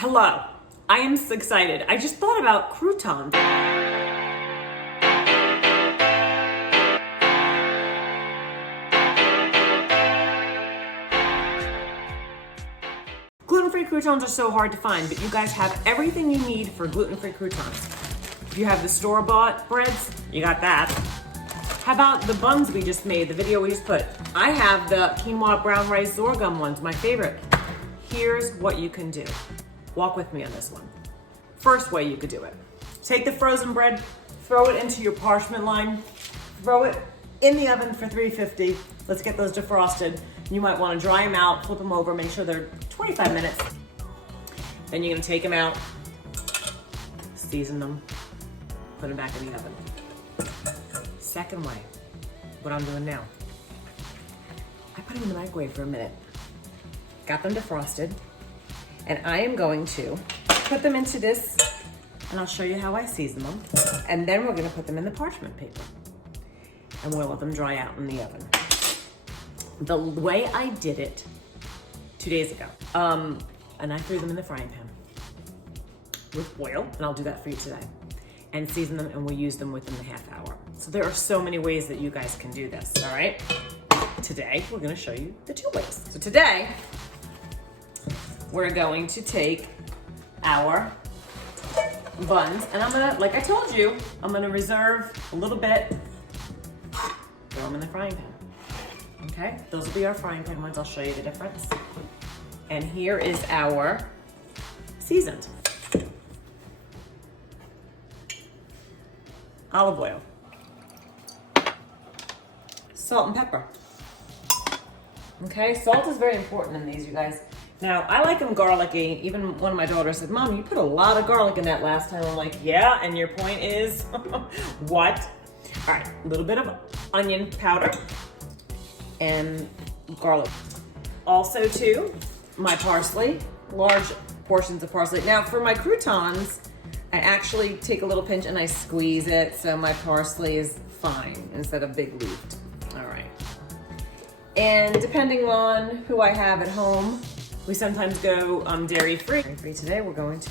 Hello, I am so excited. I just thought about croutons. Gluten-free croutons are so hard to find, but you guys have everything you need for gluten-free croutons. If you have the store-bought breads, you got that. How about the buns we just made, the video we just put? I have the quinoa brown rice sorghum ones, my favorite. Here's what you can do. Walk with me on this one. First way you could do it. Take the frozen bread, throw it into your parchment line, throw it in the oven for 350. Let's get those defrosted. You might want to dry them out, flip them over, make sure they're 25 minutes. Then you're gonna take them out, season them, put them back in the oven. Second way, what I'm doing now. I put them in the microwave for a minute, got them defrosted, and I am going to put them into this, and I'll show you how I season them. And then we're gonna put them in the parchment paper, and we'll let them dry out in the oven. The way I did it 2 days ago, and I threw them in the frying pan with oil, and I'll do that for you today, and season them, and we'll use them within the half hour. So there are so many ways that you guys can do this, all right? Today, we're gonna show you the 2 ways. So today, we're going to take our buns, and I'm gonna, like I told you, I'm gonna reserve a little bit, throw them in the frying pan. Okay, those will be our frying pan ones. I'll show you the difference. And here is our seasoned. Olive oil. Salt and pepper. Okay, salt is very important in these, you guys. Now, I like them garlicky. Even one of my daughters said, Mom, you put a lot of garlic in that last time. I'm like, yeah, and your point is, what? All right, a little bit of onion powder and garlic. Also too, my parsley, large portions of parsley. Now for my croutons, I actually take a little pinch and I squeeze it so my parsley is fine instead of big leafed. All right. And depending on who I have at home, we sometimes go dairy free. Today we're going to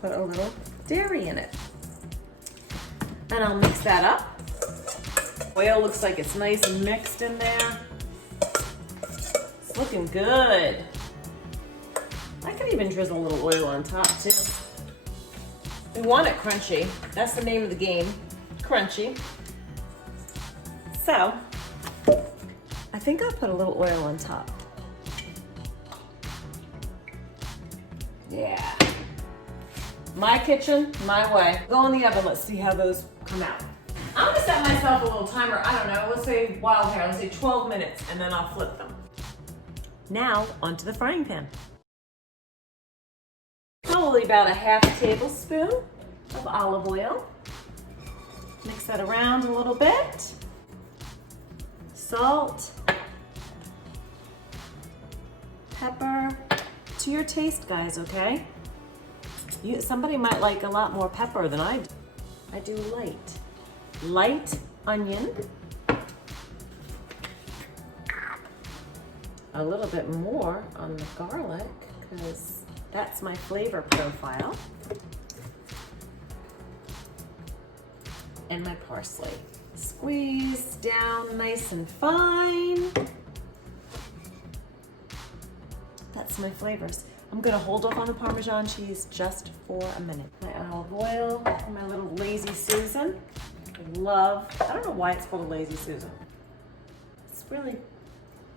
put a little dairy in it. And I'll mix that up. Oil looks like it's nice and mixed in there. It's looking good. I could even drizzle a little oil on top too. We want it crunchy. That's the name of the game, crunchy. So, I think I'll put a little oil on top. Yeah. My kitchen, my way. Go in the oven, let's see how those come out. I'm gonna set myself a little timer, I don't know, let's say wild hair, let's say 12 minutes, and then I'll flip them. Now, onto the frying pan. Probably about a half tablespoon of olive oil. Mix that around a little bit. Salt. Pepper. To your taste, guys, okay? Somebody might like a lot more pepper than I do. I do light. Light onion, a little bit more on the garlic because that's my flavor profile, and my parsley. Squeeze down nice and fine. That's my flavors. I'm gonna hold off on the Parmesan cheese just for a minute. My olive oil, my little Lazy Susan. I don't know why it's called a Lazy Susan. It's really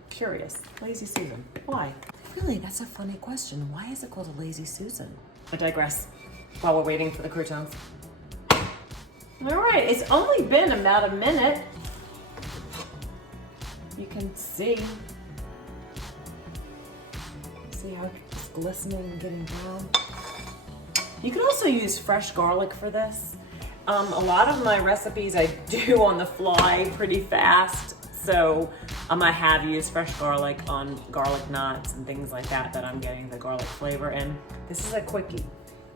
curious. Lazy Susan, why? Really, that's a funny question. Why is it called a Lazy Susan? I digress while we're waiting for the croutons. All right, it's only been about a minute. You can see how it's glistening and getting brown. You can also use fresh garlic for this. A lot of my recipes I do on the fly pretty fast, so I have used fresh garlic on garlic knots and things like that I'm getting the garlic flavor in. This is a quickie,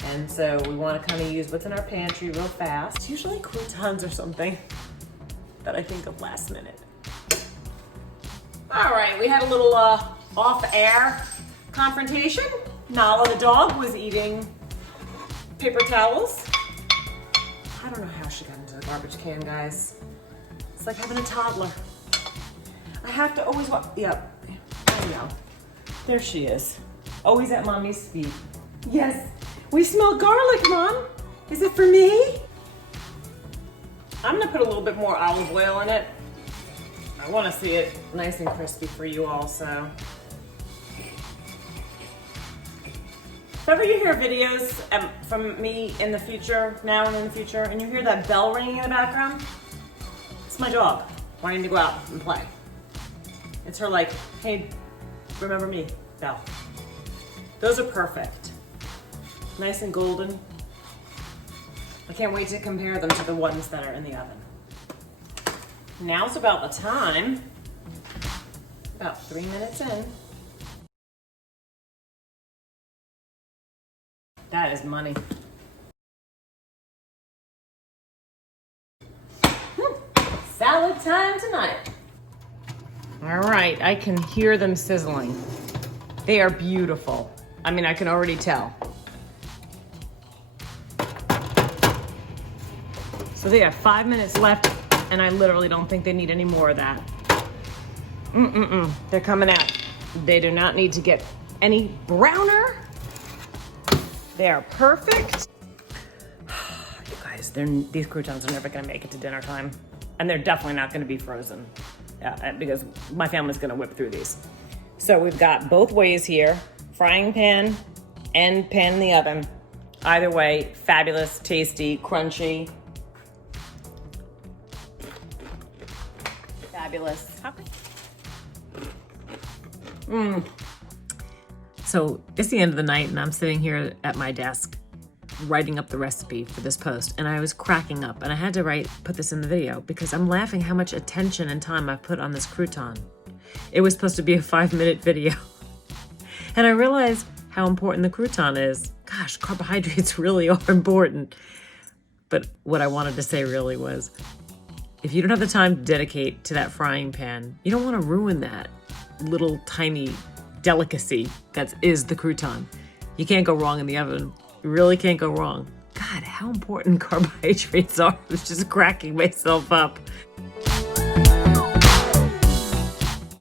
and so we want to kind of use what's in our pantry real fast. Usually croutons or something that I think of last minute. All right, we had a little off-air confrontation. Nala the dog was eating paper towels. I don't know how she got into the garbage can, guys. It's like having a toddler. I have to always walk. Yep. There we go. There she is. Always at mommy's feet. Yes. We smell garlic, Mom. Is it for me? I'm gonna put a little bit more olive oil in it. I wanna see it nice and crispy for you also. If ever you hear videos from me in the future, now and in the future, and you hear that bell ringing in the background, it's my dog wanting to go out and play. It's her like, hey, remember me, bell. Those are perfect. Nice and golden. I can't wait to compare them to the ones that are in the oven. Now's about the time. About 3 minutes in. That is money. Salad time tonight. All right, I can hear them sizzling. They are beautiful. I mean, I can already tell. So they have 5 minutes left, and I literally don't think they need any more of that. They're coming out. They do not need to get any browner. They are perfect. You guys, these croutons are never gonna make it to dinner time. And they're definitely not gonna be frozen because my family's gonna whip through these. So we've got both ways here, frying pan and pan in the oven. Either way, fabulous, tasty, crunchy. Fabulous. So it's the end of the night and I'm sitting here at my desk writing up the recipe for this post, and I was cracking up, and I had to put this in the video because I'm laughing how much attention and time I've put on this crouton. It was supposed to be a 5-minute video. And I realized how important the crouton is. Gosh, carbohydrates really are important. But what I wanted to say really was, if you don't have the time to dedicate to that frying pan, you don't want to ruin that little tiny delicacy that is the crouton. You can't go wrong in the oven. You really can't go wrong. God, how important carbohydrates are. I was just cracking myself up.